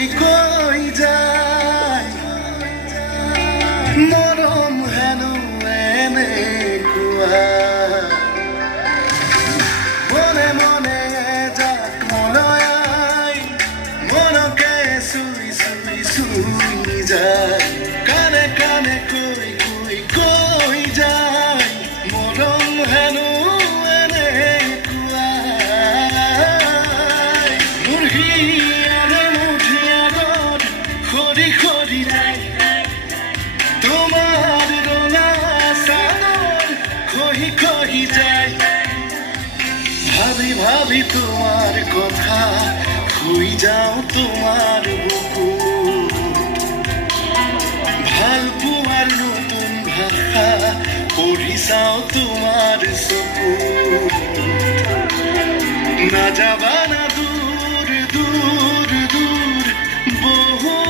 কৈ যায় মৰম হেনো এনেকুৱা মনে মনে যাক মলয়াই মনকে চুই চুই চুই যায় কানে কানে কৈ যায় মৰম হেনো ভাবি ভাবি তোমাৰ কথা শুই যাও তোমাৰ বুকু ভাল পোৱাৰ নতুন ভাষা পঢ়ি চাও তোমাৰ চকু নাযাবা না দূৰ দূৰ দূৰ বহু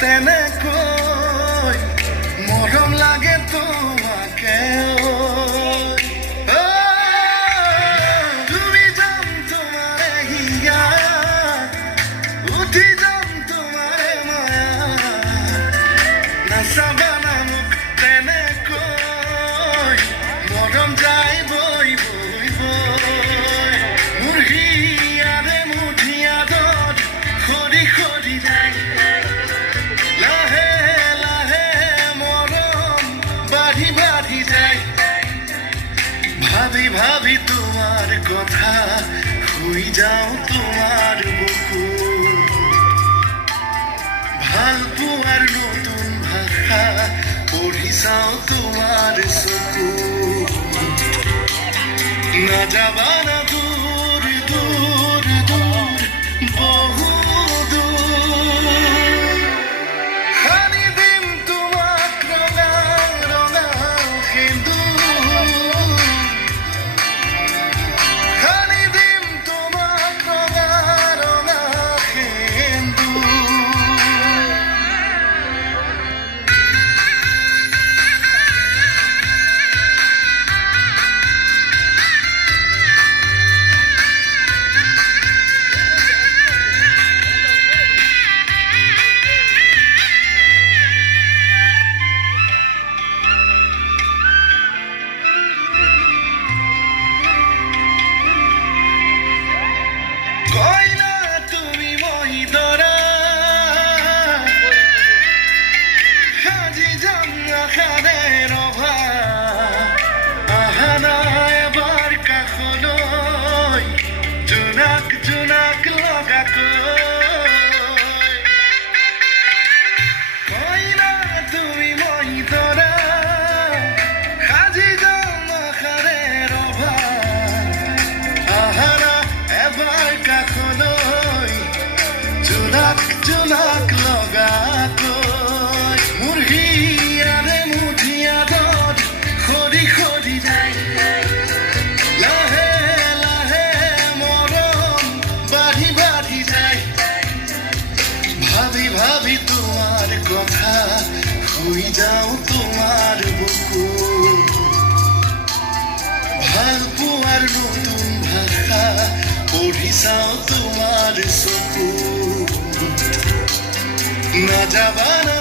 তেনেকৈ মৰম লাগে তোমাকে তুমি যাম তোমাৰে হিয়াত উঠি যাম তোমাৰে মায়াত নাচাবা না মোক তেনেকৈ মৰম যায় বৈ বৈ বৈ মোৰ হিয়াৰে মুঠিয়া দত সৰি সৰি যায় ভাবি ভাবি তোমাৰ কথা শুই যাও তোমাৰ বুকু ভাল পোৱাৰ নতুন ভাষা পঢ়ি চাও তোমাৰ চকু নাযাবা না দূৰ দূৰ দূৰ বহু জোনাক লগাকৈ মোৰ হিয়াৰে মুঠিয়া দত সৰি সৰি যায় লাহে লাহে মৰম বাঢ়ি বাঢ়ি যায় ভাবি ভাবি তোমাৰ কথা শুই যাও তোমাৰ বুকু ভাল পোৱাৰ নতুন ভাষা পঢ়ি চাও তোমাৰ চকু নাযাবা না